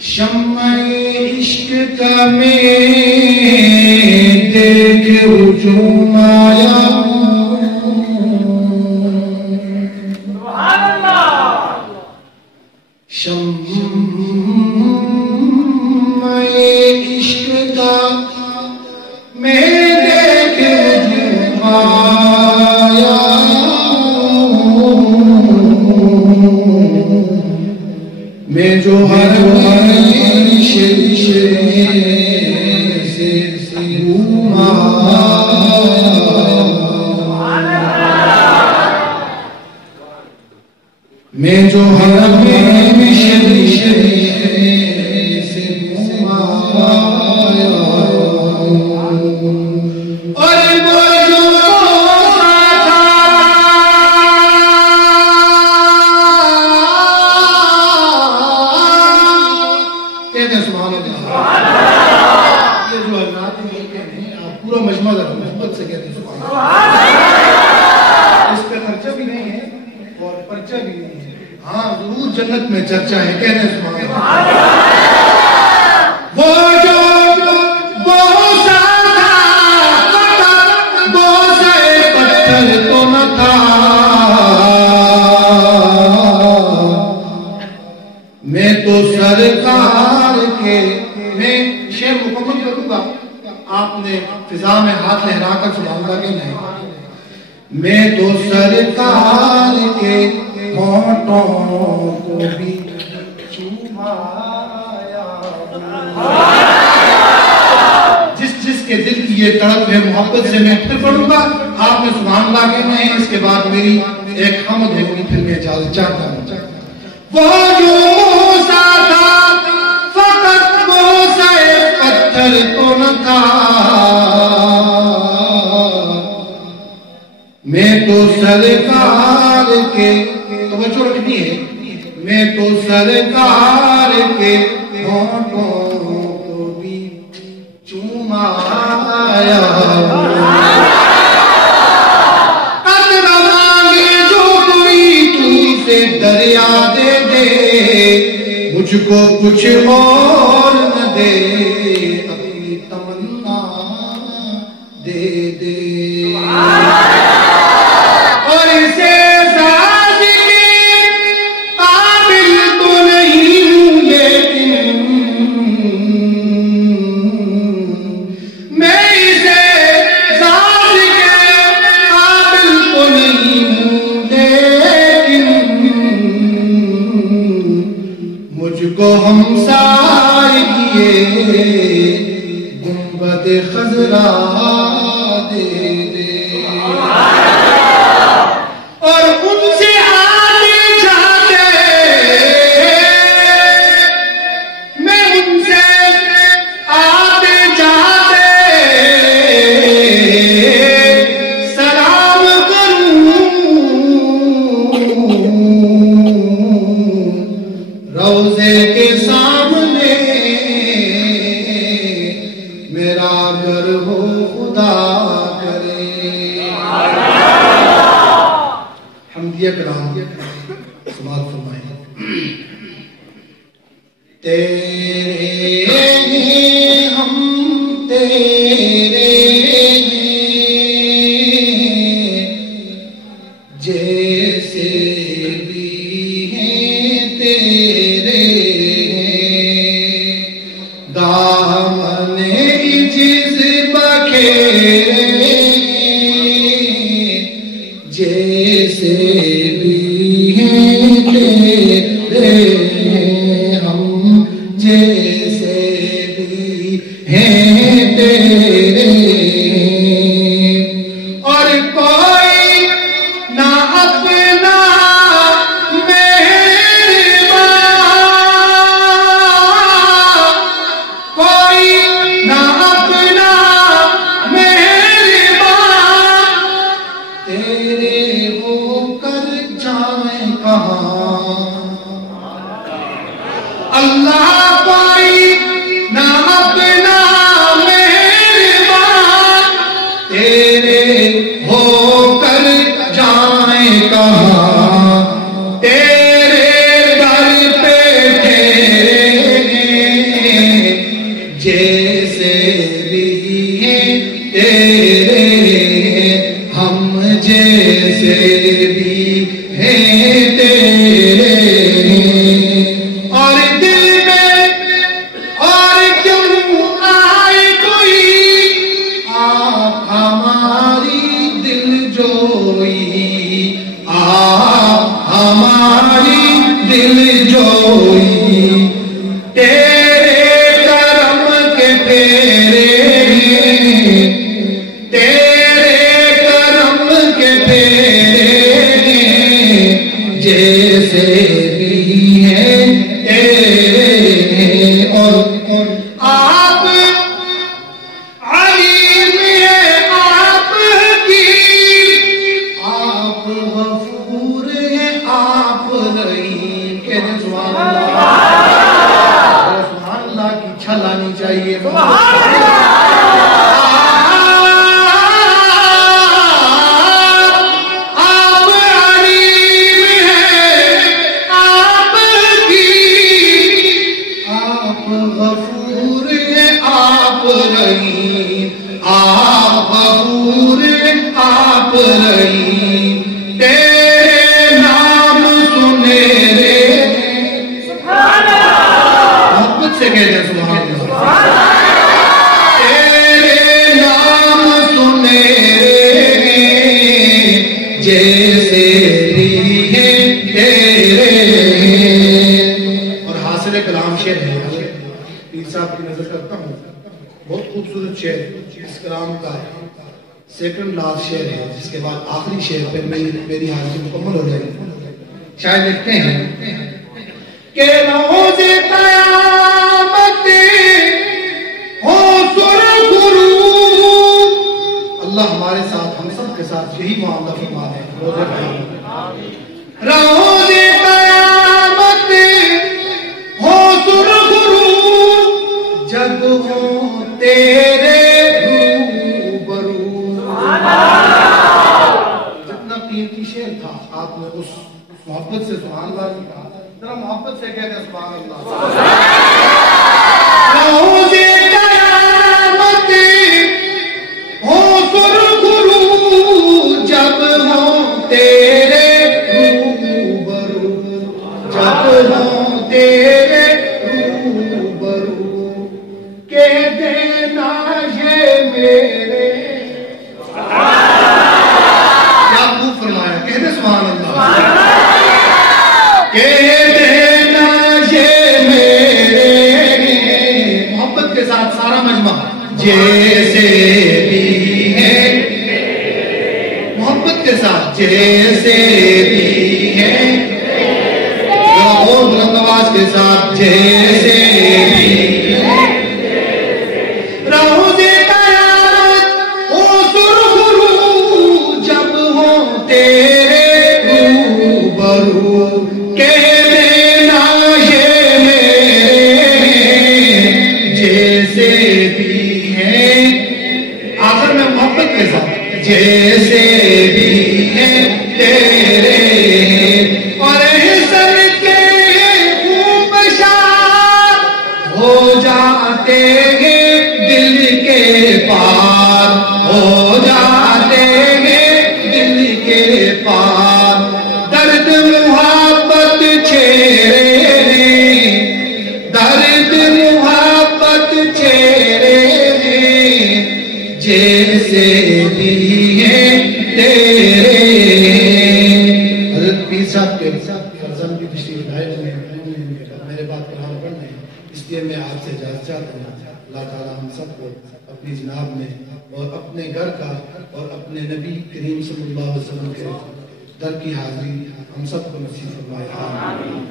شمع عشق کا میں دیکھ ہجوم آیا شمع عشق کا میں دیکھ ہجوم آیا میں جو ہر میں جو حرم شریف سے گھوم آیا اور وہ جو تھا کہتے ہیں سبحان اللہ. یہ جو حضرات ملتے ہیں آپ پورا مجمع ذرا محبت سے کہتے ہیں سبحان اللہ. اس پہ خرچہ بھی نہیں ہے اور پرچہ بھی نہیں ہے. ہاں ضرور جنت میں چرچا ہے. کہتے ہیں سبحان اللہ. وہ جو بوسا تھا بوسا پتھر تو نہ تھا میں تو سرکار کے میں شعر مکمل کروں گا. آپ نے فضا میں ہاتھ لہرا کر سبحان اللہ کہنا ہے. میں تو سرکار کے ہونٹوں کو بھی چومایا. جس جس کے دل کی یہ تڑپ ہے محبت سے میں پھر پڑھوں گا. آپ نے سبحان اللہ کہنا ہے. اس کے بعد میری ایک حمد ہوگی. پھر میں اجازت چاہتا ہوں. وہ جو موسیٰ تھا فقط موسیٰ پتھر تو نہ تھا میں تو سرکار کے توجہ رکھنی ہے. میں تو سرکار کے ہونٹوں کو بھی چومایا. قطرہ مانگے جو کوئی تو سے دریا دے دے مجھ کو کچھ اور نہ دے اپنی تمنا دے دے. اور اسے ساز کے قابل تو نہیں ہوں لیکن میں اسے ساز کے قابل تو نہیں ہوں لیکن مجھ کو ہمسائے کیے گنبد خضرا دے دے. اور ان سے آنے جاتے میں ان سے آتے جاتے سلام کروں روضے کے سامنے میرا گھر ہو خدا کرے. حمدیہ کلام سماعت فرمائیں. تیرے ہیں ہم تیرے ہیں جیسے بھی ہیں تیرے ہیں دامن عجز بکھیرے جیسے بھی ہیں تیرے ہم جیسے بھی ہیں تیرے اور دل میں اور کیوں آئے کوئی آپ ہماری دل جوئی آپ ہماری دل جوئی تیرے کرم کے پھیرے تیرے کرم کے پھیرے جیسے بھی ہیں تیرے اور آپ علیم ہے آپ حکیم آپ غفور ہے آپ رحیم کہتے سبحان اللہ کی چھل آنی چاہیے بہت خوبصورت شعر اس کلام کا سیکنڈ لاسٹ شعر ہے جس کے بعد آخری شعر پہ میری حاضری مکمل ہو جائے گی شاید لکھتے ہیں کہ روز قیامت ہو سرخ رو اللہ ہمارے ساتھ ہم سب کے ساتھ یہی معاملہ فرما ہے روز قیامت ہو سرخ رو جب ہو تیرے روبرو جتنا قیمتی شعر تھا آپ نے اس محبت سے سبحان اللہ نہیں کہا ذرا محبت سے کہتے ہیں سبحان اللہ روز قیامت ہو سرخ رو جب ہو تیرے روبرو جب ہو تیرے کہہ دینا یہ میرے کیا خوب فرمایا کہہ دے سبحان اللہ کہہ دینا یہ میرے محبت کے ساتھ سارا مجمع جیسے بھی ہے محبت کے ساتھ جیسے بھی ہے اور بلند آواز کے ساتھ جیسے بھی جیسے بھی ہیں تیرے اور حسن کے خوب شاد ہو جاتے ہیں دل کے پار ہو جاتے ہیں دل کے پار درد محبت چھیڑے درد محبت چھیڑے جیسے بھی حضرت پیر صاحب کے فرزند کی تشریف لائے ہوئے ہیں میرے بات قرآن پڑھنا ہے اس لیے میں آپ سے اجازت چاہتا ہوں اللہ تعالیٰ ہم سب کو اپنی جناب میں اور اپنے گھر کا اور اپنے نبی کریم صلی اللہ علیہ وسلم کے در کی حاضری ہم سب کو نصیب فرمائے آمین